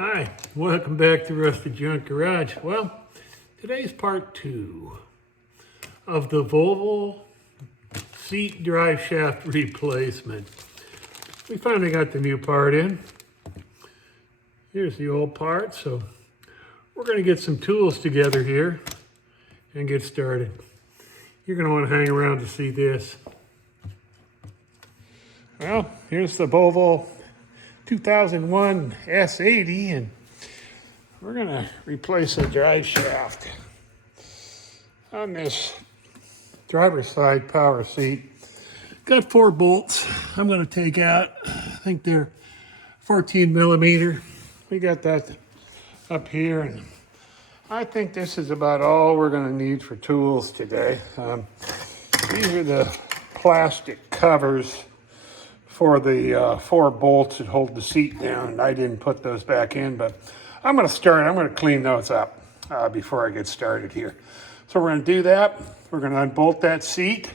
Hi, welcome back to Rusty Junk Garage. Well, today's part 2 of the Volvo seat drive shaft replacement. We finally got the new part in. Here's the old part, so we're going to get some tools together here and get started. You're going to want to hang around to see this. Well, here's the Volvo 2001 S80, and we're going to replace the drive shaft on this driver's side power seat. Got 4 bolts I'm going to take out. I think they're 14 millimeter. We got that up here, and I think this is about all we're going to need for tools today. These are the plastic covers for the 4 bolts that hold the seat down, and I didn't put those back in, but I'm going to clean those up before I get started here. So we're going to do that. We're going to unbolt that seat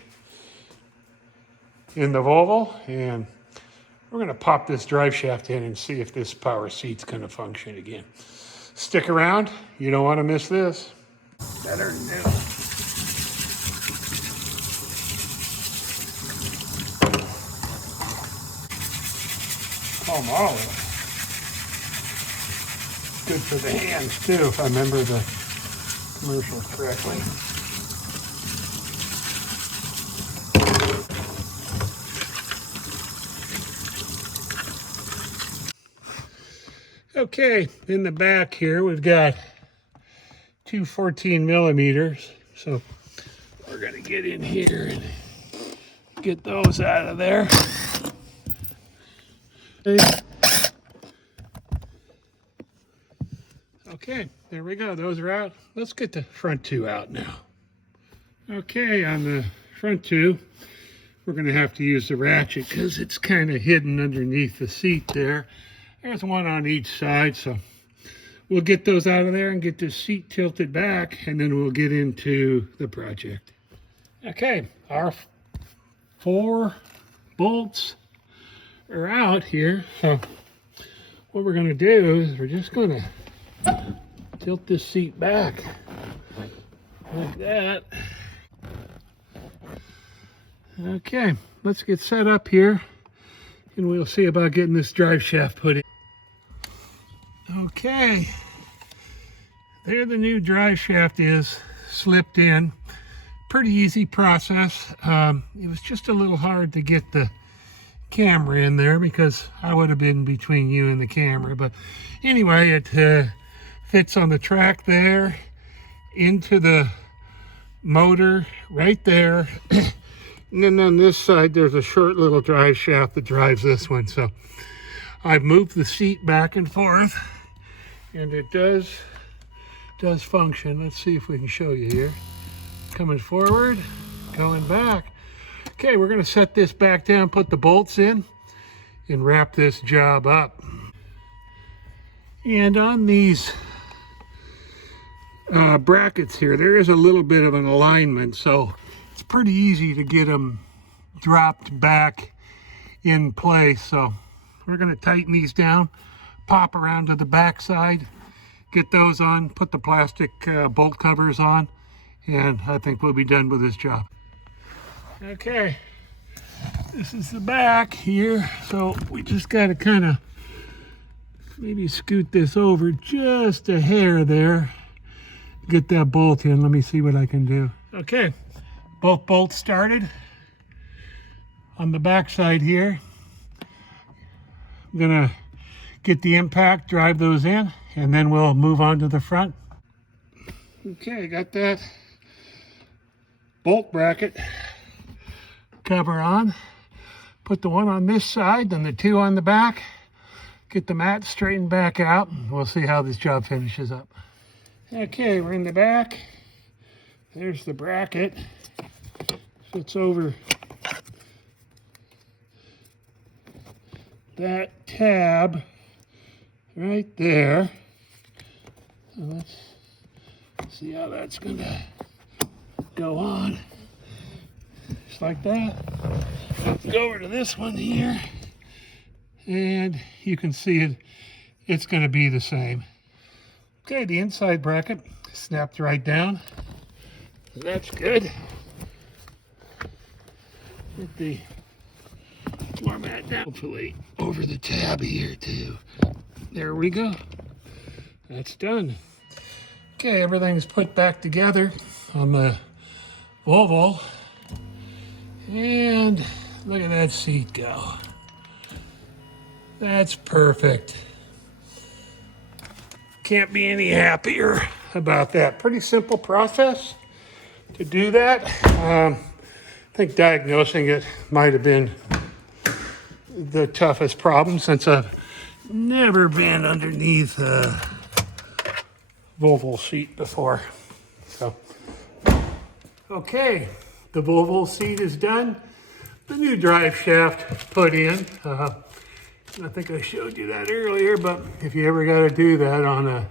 in the Volvo, and we're going to pop this drive shaft in and see if this power seat's going to function again. Stick around. You don't want to miss this. Better than this. Palm olive. Good for the hands too, if I remember the commercials correctly. Okay, in the back here we've got 2 14 millimeters, so we're gonna get in here and get those out of there. Okay, there we go, those are out. Let's get the front 2 out now. Okay, on the front 2, we're gonna have to use the ratchet because it's kind of hidden underneath the seat there. There's one on each side, so we'll get those out of there and get this seat tilted back, and then we'll get into the project. Okay, our 4 bolts are out here, so what we're going to do is we're just going to tilt this seat back like that. Okay, let's get set up here, and we'll see about getting this drive shaft put in. Okay, there the new drive shaft is slipped in. Pretty easy process. It was just a little hard to get the camera in there because I would have been between you and the camera. But anyway, it fits on the track there, into the motor right there. And then on this side, there's a short little drive shaft that drives this one. So I've moved the seat back and forth, and it does function. Let's see if we can show you here. Coming forward, going back. Okay, we're going to set this back down, put the bolts in, and wrap this job up. And on these brackets here, there is a little bit of an alignment, so it's pretty easy to get them dropped back in place. So we're going to tighten these down, pop around to the back side, get those on, put the plastic bolt covers on, and I think we'll be done with this job. Okay, this is the back here, so we just got to kind of maybe scoot this over just a hair there, get that bolt in. Let me see what I can do. Okay, both bolts started on the back side here. I'm gonna get the impact, drive those in, and then we'll move on to the front. Okay, got that bolt bracket cover on. Put the one on this side, then the 2 on the back. Get the mat straightened back out, and we'll see how this job finishes up. Okay, we're in the back. There's the bracket. Fits over that tab right there. So let's see how that's gonna go on. Just like that. Let's go over to this one here, and you can see it it's going to be the same. Okay, the inside bracket snapped right down. That's good. Get the floor mat down, hopefully over the tab here too. There we go. That's done. Okay, everything's put back together on the Volvo. And look at that seat go. That's perfect. Can't be any happier about that. Pretty simple process to do that. I think diagnosing it might have been the toughest problem since I've never been underneath a Volvo seat before. So, okay, the Volvo seat is done. The new drive shaft put in. I think I showed you that earlier, but if you ever got to do that on a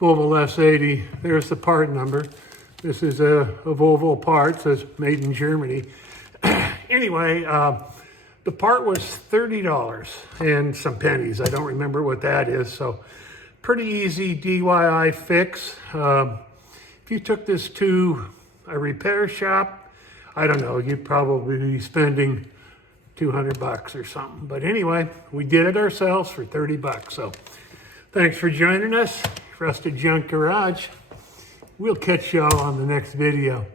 Volvo S80, there's the part number. This is a Volvo part, says made in Germany. Anyway, the part was $30 and some pennies. I don't remember what that is, so pretty easy DIY fix. If you took this to a repair shop, I don't know, you'd probably be spending $200 or something. But anyway, we did it ourselves for $30. So thanks for joining us. Rusted Junk Garage. We'll catch y'all on the next video.